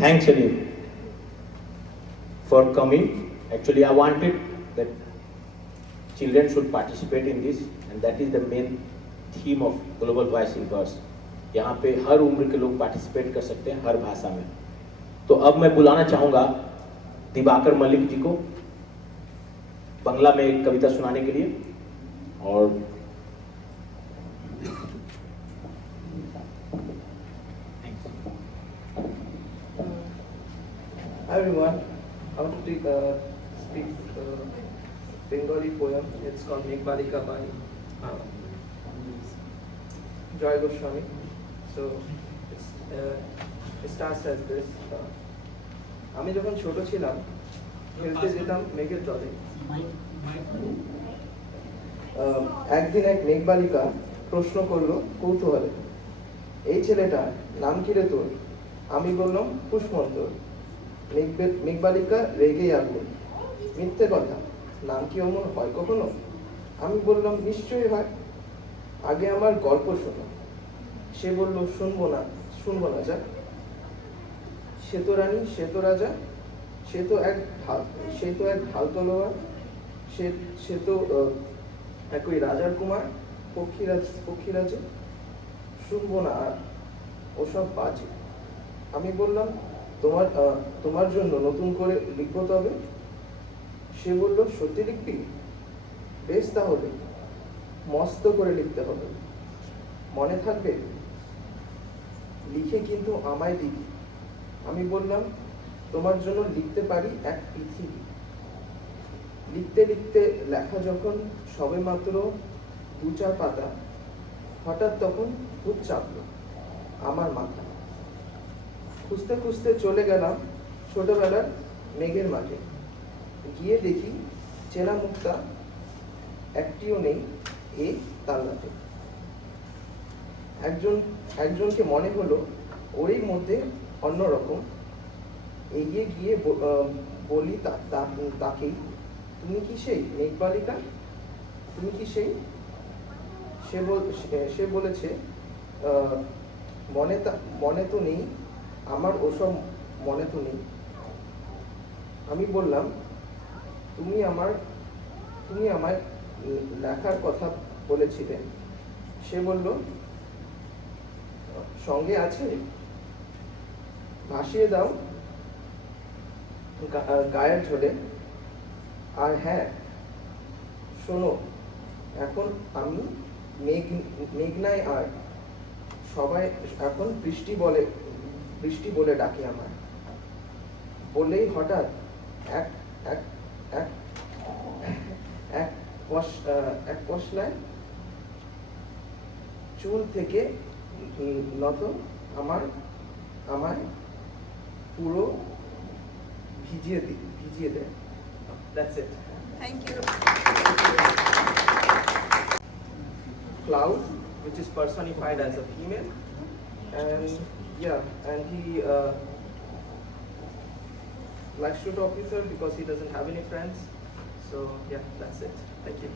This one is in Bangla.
Thanks, Anil, for coming. Actually, I wanted that children should participate in this, and that is the main theme of Global Voice in Verse. यहाँ पे हर उम्र के लोग पार्टिसिपेट कर सकते हैं हर भाषा में. तो अब मैं बुलाना चाहूँगा दिवाकर मलिक जी को बंगला में एक कविता सुनाने के लिए. और Hi everyone, I want to speak Bengali poem. It's called Megbalika by Joy Goswami. So it starts as this. আমি যখন ছোট ছিলাম খেলতে যেতাম মেঘের দলে. একদিন এক মেঘবালিকা প্রশ্ন করলো কৌতূহলে, এই ছেলেটার নাম কি রে তোর? আমি বললাম পুষ্পন্তর. মেঘবালিকা রেগে আগুন, মিথ্যে কথা, নাম কি অমন হয় কখনো? আমি বললাম নিশ্চয়ই হয়, আগে আমার গল্প শোনো. সে বলল শুনবো না যাক. সে তো রানী, সে তো রাজা, সে তো এক ঢাল তলোয়ার, সে তো একই রাজার কুমার, পক্ষীরাজে. শুনবো না আর ওসব বাজে. আমি বললাম তোমার জন্য নতুন করে লিখবো তবে. সে বলল সত্যি লিখবি? বেশ তাহলে মস্ত করে লিখতে হবে, মনে থাকবে, লিখে কিন্তু আমায় দিবি. আমি বললাম তোমার জন্য লিখতে পারি এক পৃথিবী. লিখতে লিখতে লেখা যখন সবে মাত্র 2-4 পাতা, হঠাৎ তখন ভূত চাপলো আমার মাথা. খুঁজতে খুঁজতে চলে গেলাম ছোটবেলার মেঘের মাঝে. গিয়ে দেখি চেনা মুক্তা একটিও নেই এই তাল্লাতে. একজনকে মনে হলো ওরই মধ্যে অন্যরকম. এগিয়ে গিয়ে বলি তাকেই, তুমি কি সেই মেঘবালিকা? তুমি কি সেই? সে বলেছে মনে তো নেই আমার, ওসব মনে তো নেই. আমি বললাম তুমি আমায় লেখার কথা বলেছিলে. সে বলল সঙ্গে আছে, ভাসিয়ে দাও গায়ের ঝোলে. আর হ্যাঁ শোনো, এখন আমি মেঘ নাই আর, সবাই এখন বৃষ্টি বলে ডাকে আমার. বলেই হঠাৎ এক পশলায় চুল থেকে নত আমায় পুরো ভিজিয়ে দেয়. That's it. Thank you. Cloud, which is personified as a female, and he likes to talk with her because he doesn't have any friends. So yeah, that's it. Thank you.